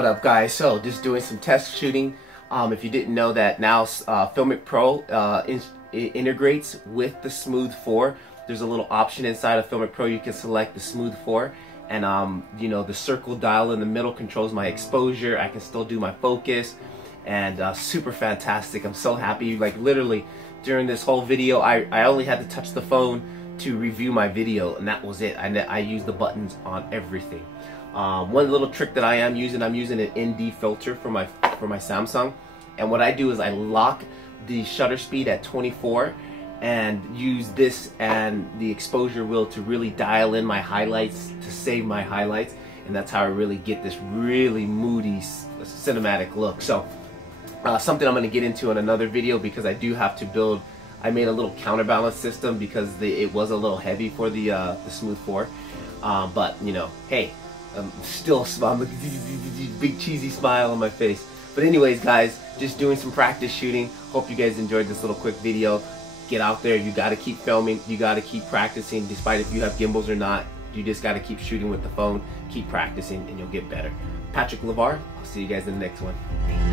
What up, guys? So just doing some test shooting. If you didn't know that, now FilMiC Pro integrates with the Smooth 4. There's a little option inside of FilMiC Pro. You can select the Smooth 4, and you know, the circle dial in the middle controls my exposure. I can still do my focus, and super fantastic. I'm so happy. Like literally during this whole video, I only had to touch the phone to review my video, and that was it. I used the buttons on everything. One little trick that I'm using an ND filter for my Samsung, and what I do is I lock the shutter speed at 24 and use this and the exposure wheel to really dial in my highlights, to save my highlights, and that's how I really get this really moody cinematic look. So something I'm going to get into in another video, because I do have to build. I made a little counterbalance system because it was a little heavy for the Smooth 4, but you know, hey, I'm still smiling, big cheesy smile on my face. But anyways, guys, just doing some practice shooting. Hope you guys enjoyed this little quick video. Get out there. You got to keep filming. You got to keep practicing, despite if you have gimbals or not. You just got to keep shooting with the phone. Keep practicing, and you'll get better. Patrick LeVar. I'll see you guys in the next one.